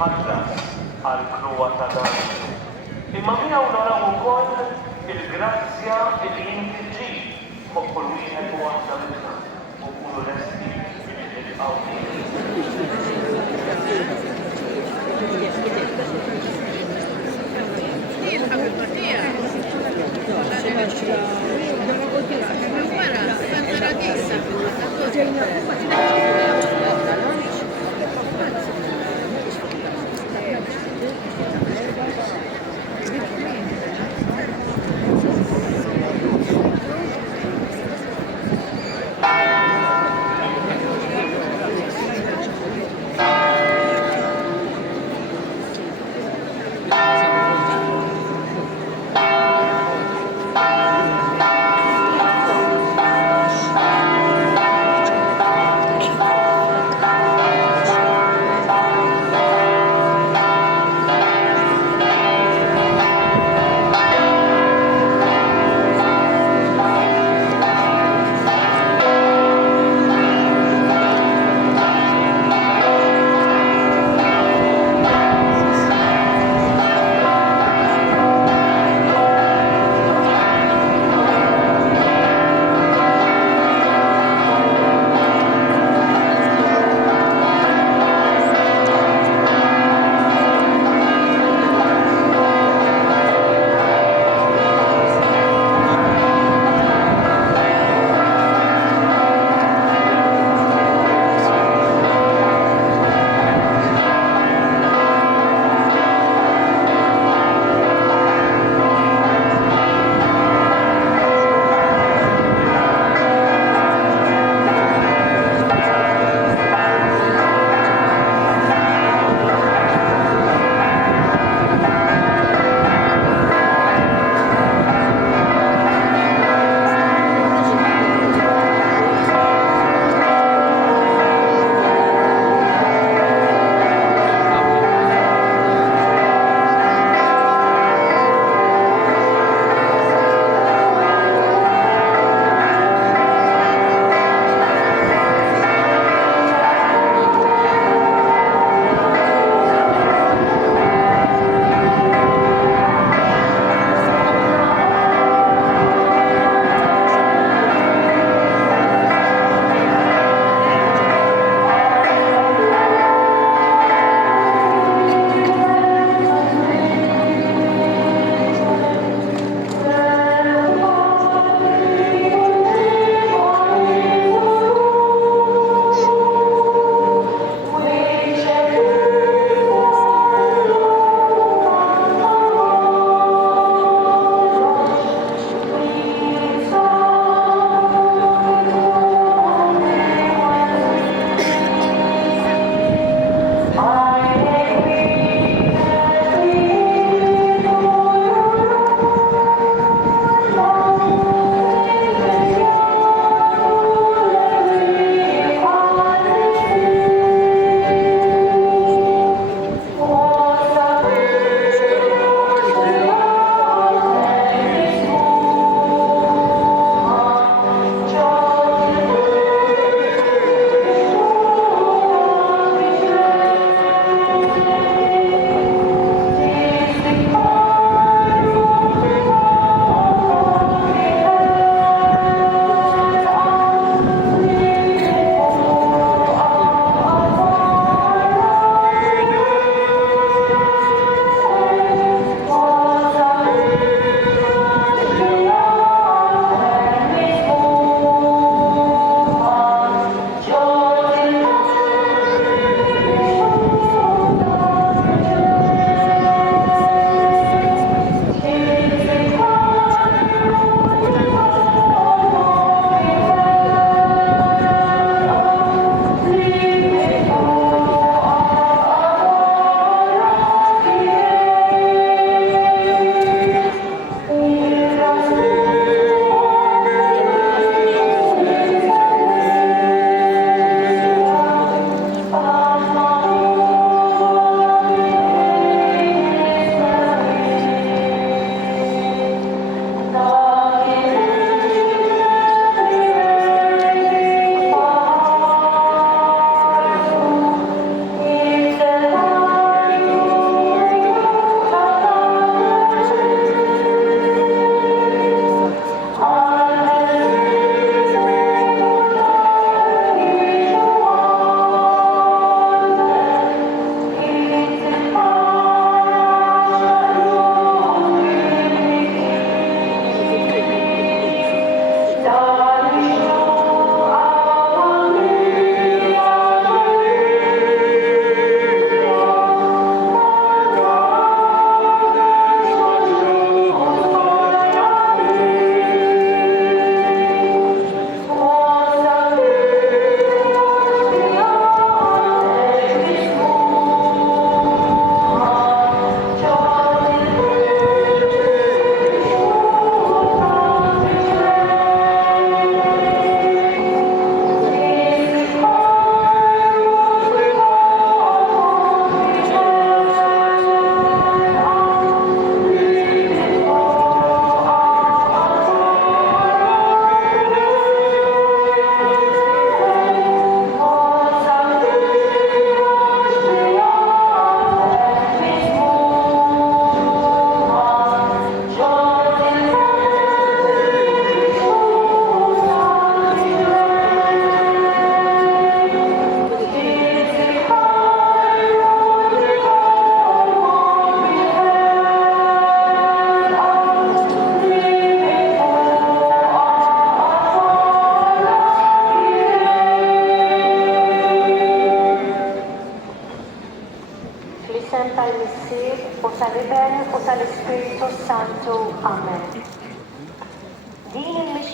jinħallas għal kruwa ta' Danzu. Imma miegħu naraw ukoll il-grazzja li inti ġġib fuq kull wieħed u waħda minnha u nkunu lesti nilqgħu.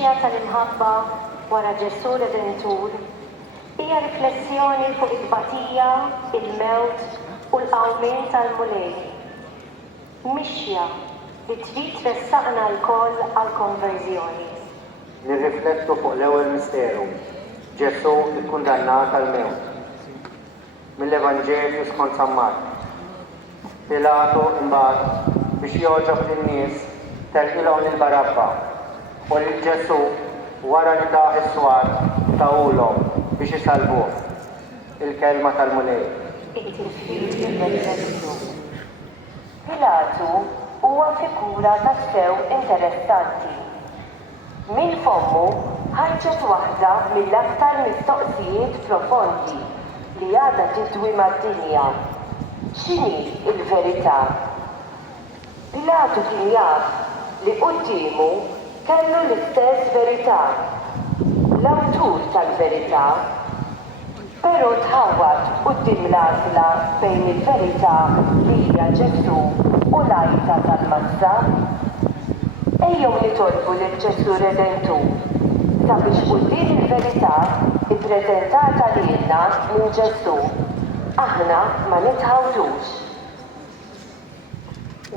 Il-mixja tal-imħabba wara Ġesu Redentur hija riflessjoni fuq il-batija, il-mewt u l-qawmien tal-mulej. Mixja li trid tressaqna l-koll għall-konverżjoni. Nirriflettu fuq l-ewwel misteru, Ġesu ikkundannat għal-mewt. Mill-Evanġelju skont San Mark. Pilatu imbagħad biex joġob lin-nies telqilhom lil Barabba u lil Ġesu wara li daħ is-swar tawulhom biex isalbuh. Il-kelma tal-mulej. Pilatu huwa figura tassew interessanti. Min fommu ħarġet waħda mill-aktar mistoqsijiet profondi li għadha tidwi mad-dinja. X'inhi l-verità? Pilatu kien jaf li qudiemu kellu l-istess verità, l-awtur tal-verità, però tħawwad quddiem l-għażla bejn il-verità li hija Ġesu u l-għajta tal-Massa. Ejjew nitolbu lil Ġesu Redentur sabiex quddiem il-verità ippreżentata lilna minn Ġesu aħna ma nitħawdux.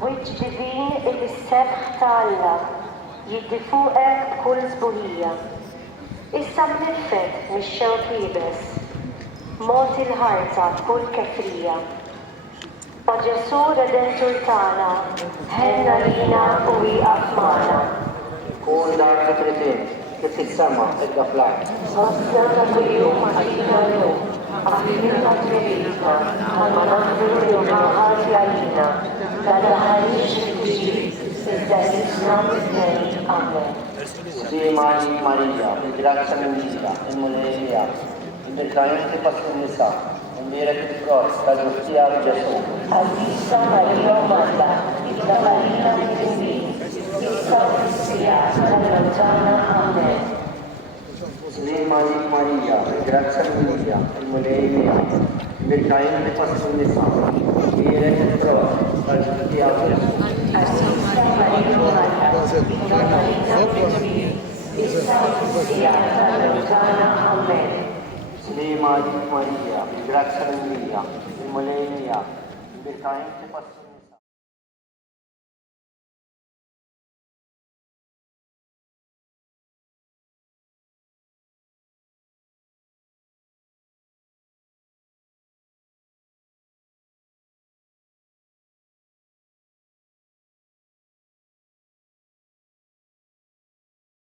Wiġġ divin il-sebħ ta' Alla jiddi fuqek b'kull sbuħija. Issa mnifet mix-xewq ibes, mod il-ħarta b'kull kefrija. Pa' Ġesu Redentur tagħna, ħenna lina u wieqaf magħna. Kun dar fitritin, kif tissema tibda fl-art. Sostjana kuljum għalina l-lum, għafilna t-rilita, għalma naħdu l-jum ħarti għalina, dal-ħarix il-kuġi, iżda l-isna Amen. Sima li Marija, il-grazza minnita, il-mulejja, il-deklarenti passunisa, il-mirek il-cross, tal-ġustija Ġesu. Għal-Isa Marija Malla, il-Marina il-Zinbi, Isa Kristija, tal-Lontana Amen. Sima li Marija, il-grazza minnita, il-mulejja, il-deklarenti passunisa, il-mirek il-cross, tal-ġustija Ġesu. Għal-Isa Marija Malla, il-Marina il-Zinbi, Isa Kristija, tal-Lontana Amen. Slima di Maria, il grazia mia, il molenia, il beccaente pastor.